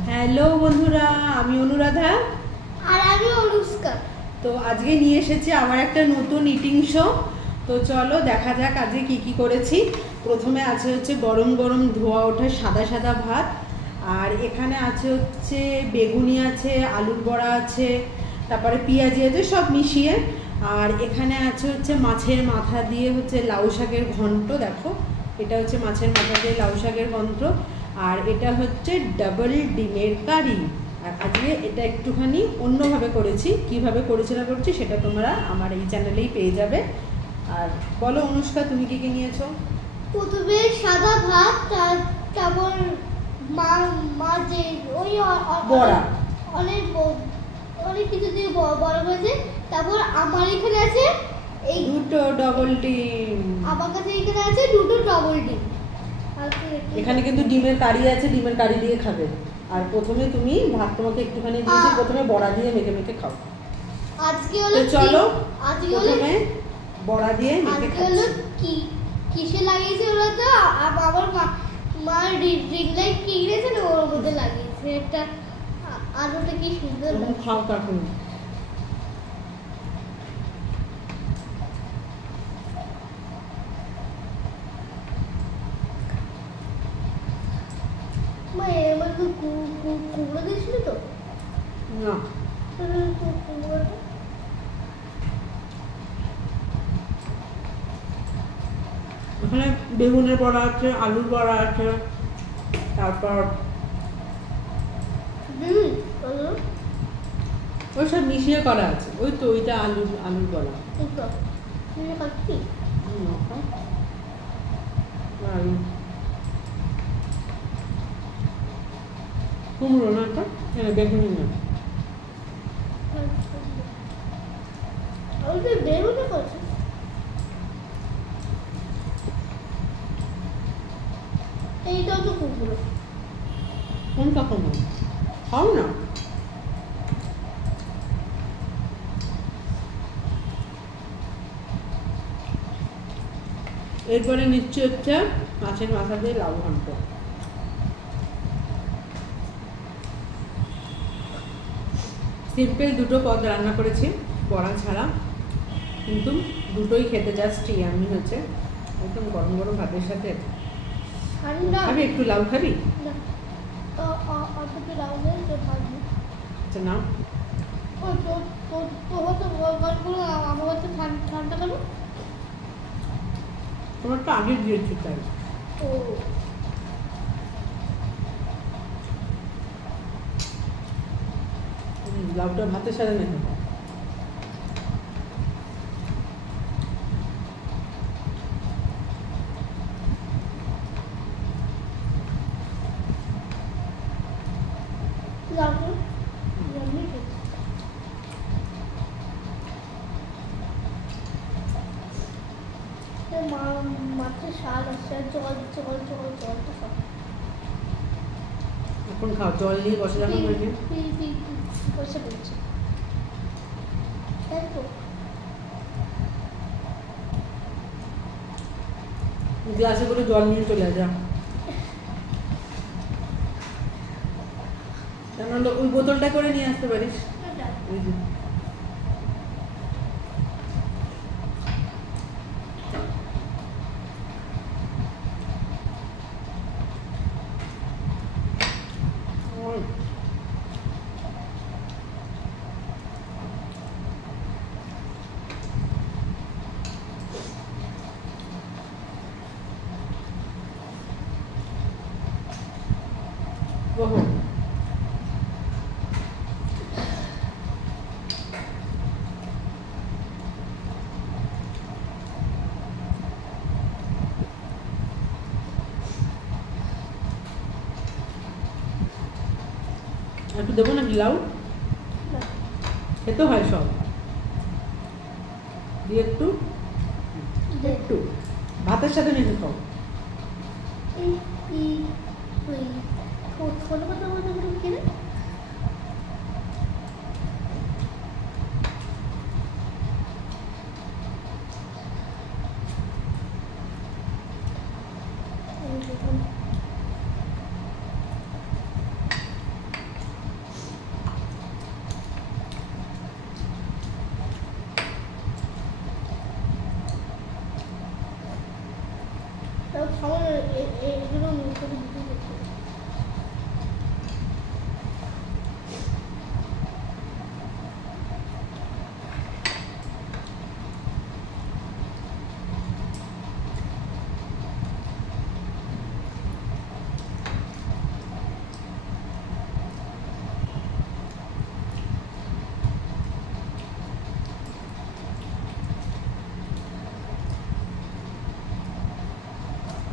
Hello বন্ধুরা, আমি অনুরাধা আর আমি অনুষ্কা। তো আজকে নিয়ে এসেছি আবার একটা নতুন ইটিং শো। তো চলো দেখা যাক আজকে কি কি করেছি। প্রথমে আছে হচ্ছে গরম গরম ধোয়া ওঠা সাদা সাদা ভাত, আর এখানে আছে হচ্ছে বেগুনি আছে, আলুর বড়া আছে, তারপরে পেঁয়াজি আছে, সব মিশিয়ে। আর এখানে আছে হচ্ছে মাছের মাথা দিয়ে হচ্ছে লাউ শাকের ঘন্ট। দেখো, এটা হচ্ছে মাছের মাথা দিয়ে লাউ শাকের ঘন্ট। আর এটা হচ্ছে ডাবল ডিমের কারি। আর আজকে এটা একটুখানি অন্যভাবে করেছি, কিভাবে করেছি না করছি সেটা তোমরা আমার এই চ্যানেলেই পেয়ে যাবে। আর বলো অনুষ্কা, তুমি কি কি নিয়েছো? প্রথমে সাদা ভাত, তারপর মাঝে ওই বড়া, অনেক কিছু দিয়ে বড় হয়েছে। তারপর আমার এখানে আছে এই দুটো ডবল ডিম। আমার কাছে এখানে আছে দুটো ডবল ডিম। এখানে কিন্তু ডিমের কারি আছে, ডিমের কারি দিয়ে খাবে। আর প্রথমে তুমি ভাত তোমাকে একটুখানি দিয়েছি, প্রথমে বড়া দিয়ে মেখে মেখে খাও। আজকে হলো চলো আজকে প্রথমে বড়া দিয়ে মেখে হলো খাচ্ছি। কিসে লাগিয়েছে ওরা, তো আমার মা রিং লাইট কিনেছে না, ওর মধ্যে লাগিয়েছে একটা। আলুটা কি সুন্দর খাও কাকুন। মা এর মধ্যে কুমড়ো দিয়েছিল তো না, কুমড়োটা ওখানে বেগুনের বড়া আছে, আলুর বড়া আছে, তারপর ওই সব মিশিয়ে করা আছে। ওই তো ওইটা আলুর বড়া। কুমড়ো না, এটা বেগুনি না। বেরোতে করছে এইটাও তো কুমড়ো। কোনটা কুমড়ো? খাও না। এরপরে নিচ্ছে হচ্ছে মাছের মাথা দিয়ে লাউ ঘন্ট। সিম্পল দুটো পদ রান্না করেছি, বড়া ছাড়া, কিন্তু দুটোই খেতে জাস্ট ইয়ামি হচ্ছে। একদম গরম গরম ভাতের সাথে খাবি। একটু লাউ খাবি? আচ্ছা নাও। তোমার তো আগে দিয়েছি তাই। লাউটা ভাতের সাথে নেই। মাছের স্বাদ আসছে, জল জল জল জলটা সব এখন খাও, জল নিয়ে বসে যাবো। বসে পড়ছে তাই তো। গ্লাসে করে জল নিয়ে চলে যা, কেন ওই বোতলটা করে নিয়ে আসতে পারিস। ওহো, একটু দেবো নাকি লাউ? খেতে হয় সব দিয়ে একটু একটু ভাতের সাথে মেখে খাও।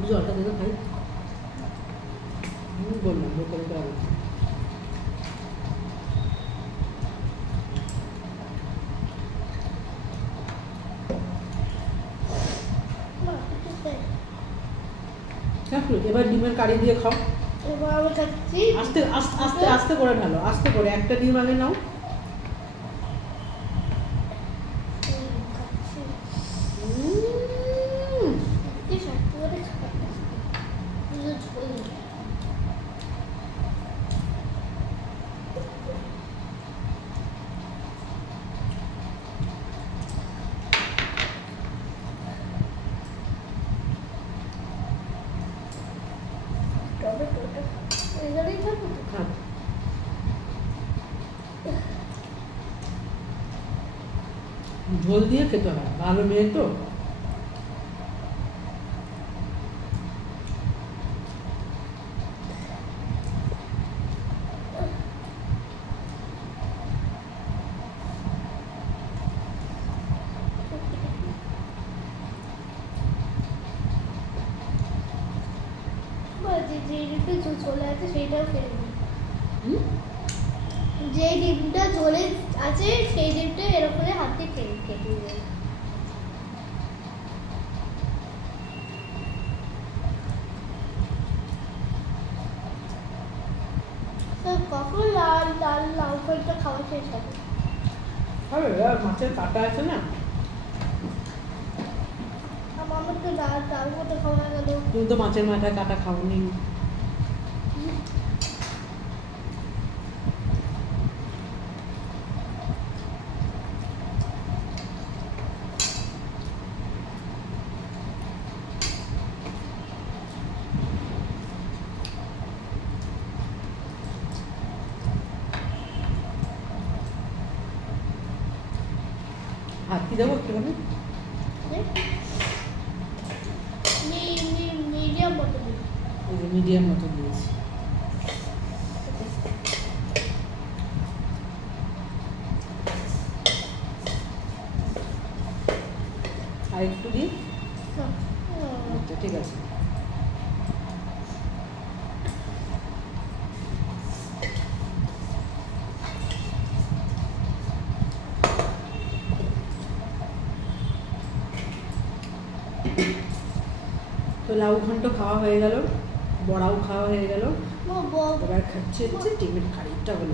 জলটা দেখো খাই। বললাম বোতলে করে এবার ডিমের কারি দিয়ে খাও। এবার আমি খাচ্ছি। আস্তে আস্তে আস্তে আস্তে করে ঢালো, আস্তে করে। একটা ডিম আগে নাও। ঝোল দিয়ে খেতে হয়, ভালো মেয়ে তো। যে চলে আছে সেইটাও ফেলে দিই। যে ডিমটা ঝোলে আছে সেই ডিমটা এরকম করে হাতে কেটে দিই। কখন লাল লাল লাল ফলটা খাওয়া শেষ হবে? মাছের কাটা আছে না, আমার তো ডাল ডাল মতো খাওয়া গেল। তুমি তো মাছের মাথা কাটা খাওনি। হাত কি দেবো একটুখানি? মিডিয়াম মতো মিডিয়াম মতো দিয়েছি। আর একটু দিই। আচ্ছা ঠিক আছে। তো লাউ ঘন্ট খাওয়া হয়ে গেল, বড়াও খাওয়া হয়ে গেল। এবার খাচ্ছে হচ্ছে ডিমের কারিটা। বলে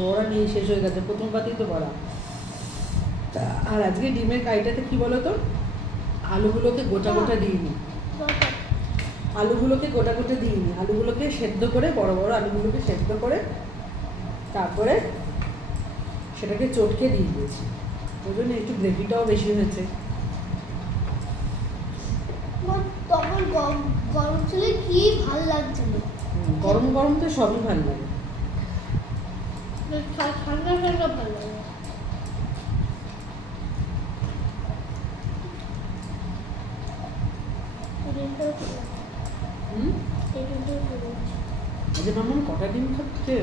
বড়া নিয়ে শেষ হয়ে গেছে, প্রথম পাতেই তো বড়া। আর আজকে ডিমের কারিটাতে কি বলো তো, আলুগুলোকে গোটা গোটা দিইনি। আলুগুলোকে গোটা গোটা দিইনি, আলুগুলোকে সেদ্ধ করে, বড় বড় আলুগুলোকে সেদ্ধ করে তারপরে সেটাকে চটকে দিয়ে দিয়েছি। ওই জন্য একটু গ্রেভিটাও বেশি হয়েছে। তখন গরম ছিল, কি ভাল লাগছিল। গরম গরম তো সবই ভালো লাগে, ঠান্ডা ঠান্ডা ভালো লাগে। আচ্ছা মামন কটা ডিম খাচ্ছে?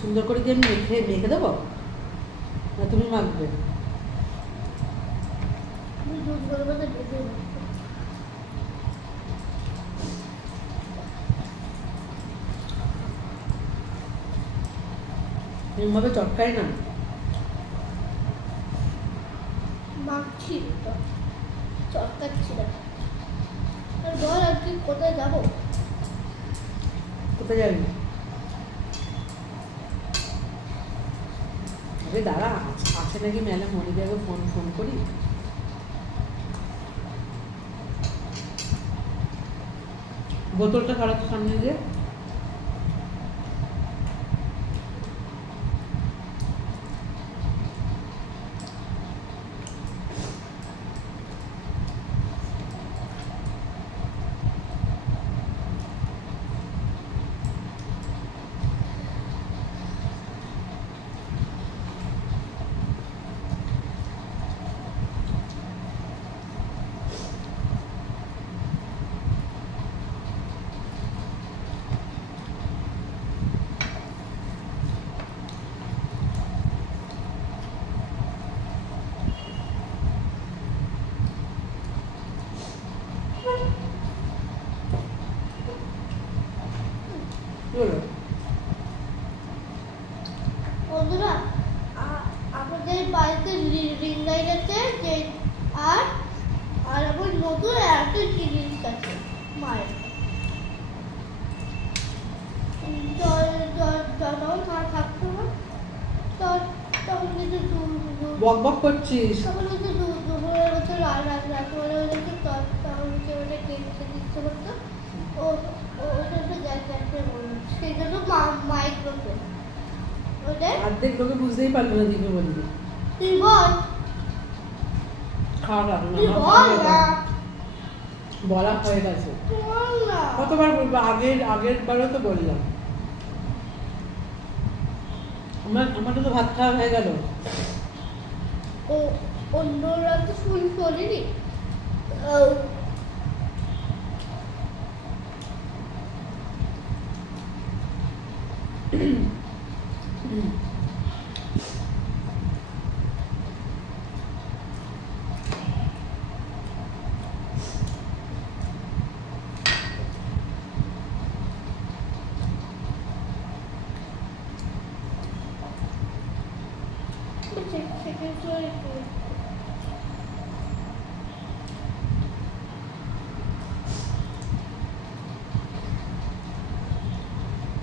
সুন্দর করে কি আমি মেখে দেবো না তুমি মাখবে? এমভাবে চটকাই না, মাখছি তো, চটকাচ্ছি না। আর বল আজকে কোথায় যাবো? কোথায় যাবি? আরে দাঁড়া, আছে নাকি মেলা, মনিকে আগে ফোন করি। বোতলটা খারাপ সামনে দিয়ে। বক বক করছিস। তখন হচ্ছে দুপুরের হচ্ছে রাত্রিবেলা হচ্ছে তখন হচ্ছে ওটা খেতে দিচ্ছে করতো ওটা হচ্ছে গ্যাসে বলল সেই জন্য মাইক করতো ওটা অর্ধেক লোকে বুঝতেই পারলো না দিকে বলবি। তুই বল খাওয়া লাগলো তুই বল না বলা হয়ে গেছে। বল না কতবার বলবো? আগের বারও তো বললাম। আমারটা তো ভাত খাওয়া হয়ে গেল। ও অন্যরা তো শোনেনি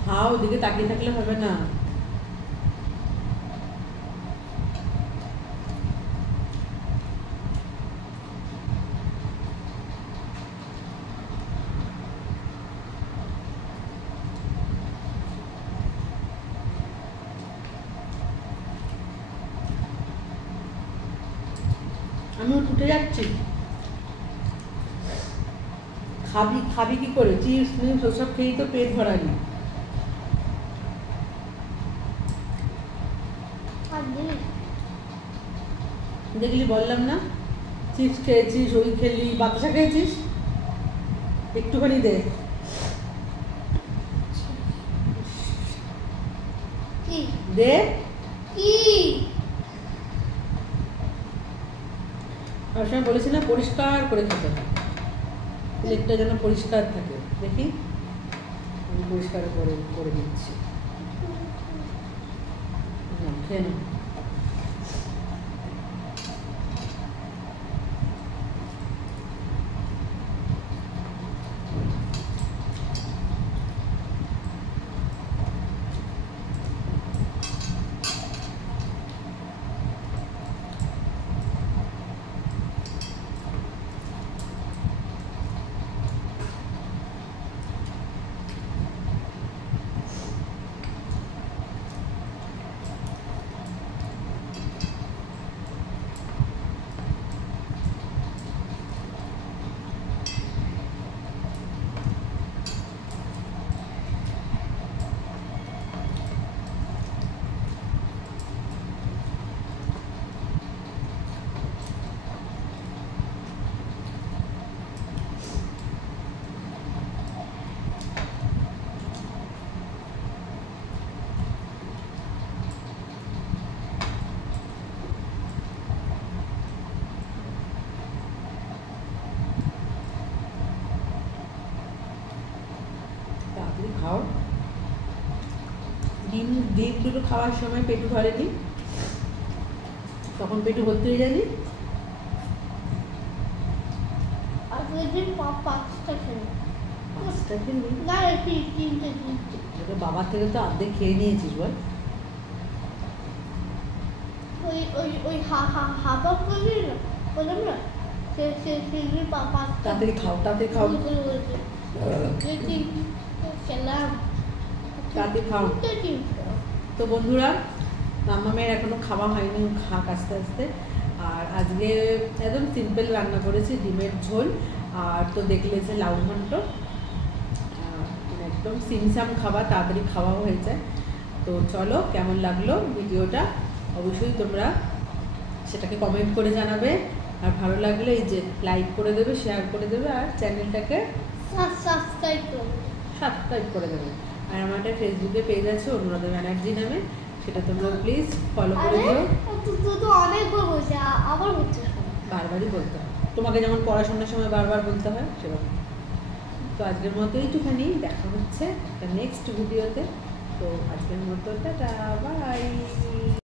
হ্যাঁ, ওদিকে তাকিয়ে থাকলে হবে না। আমি উঠে যাচ্ছি। খাবি কি করে? চিপস মিপস ওসব খেয়েই তো পেট ভরালি। দেখলি বললাম না, চিপস খেয়েছিস, ওই খেলি, বাতাসা খেয়েছিস, একটুখানি দে। দে কি আর সময় বলেছি না পরিষ্কার করে খেতে হয়, প্লেটটা যেন পরিষ্কার থাকে। দেখি আমি পরিষ্কার করে দিচ্ছি। খেয়ে নাও। তাড়াতাড়ি খাও। ডিম দুটো খাওয়ার সময় পেটু ধরেনি, তখন পেটু ভর্তি হয়ে যায়নি। পাঁচটা খেলো পাঁচটা খেলি না তিনটে বাবার থেকে তো অর্ধেক খেয়ে নিয়েছিস বল। ওই ওই ওই হাফ করলি না বললাম না তাড়াতাড়ি খাও, তাড়াতাড়ি খাও, খেলাম তাড়াতাড়ি খাও। তো বন্ধুরা, মাম্মামের এখনো খাওয়া হয়নি, খাক আস্তে আস্তে। আর আজকে একদম সিম্পল রান্না করেছি, ডিমের ঝোল আর তো দেখলে যে লাউ ঘন্ট, একদম সিমসাম খাবার, তাড়াতাড়ি খাওয়া হয়ে যায়। তো চলো, কেমন লাগলো ভিডিওটা অবশ্যই তোমরা সেটাকে কমেন্ট করে জানাবে। আর ভালো লাগলে এই যে লাইক করে দেবে, শেয়ার করে দেবে, আর চ্যানেলটাকে সাবস্ক্রাইব করে দেবে। আর আমার একটা ফেসবুকে পেজ আছে অনুরাধা ব্যানার্জি নামে, সেটা তোমরা প্লিজ ফলো করে দিও। অনেকবার বলছে আবার বলছে, বারবারই বলতে হয়, তোমাকে যেমন পড়াশোনার সময় বারবার বলতে হয় সেরকম। তো আজকের মতো এইটুখানি, দেখা হচ্ছে একটা নেক্সট ভিডিওতে। তো আজকের মতো টাটা, বাই।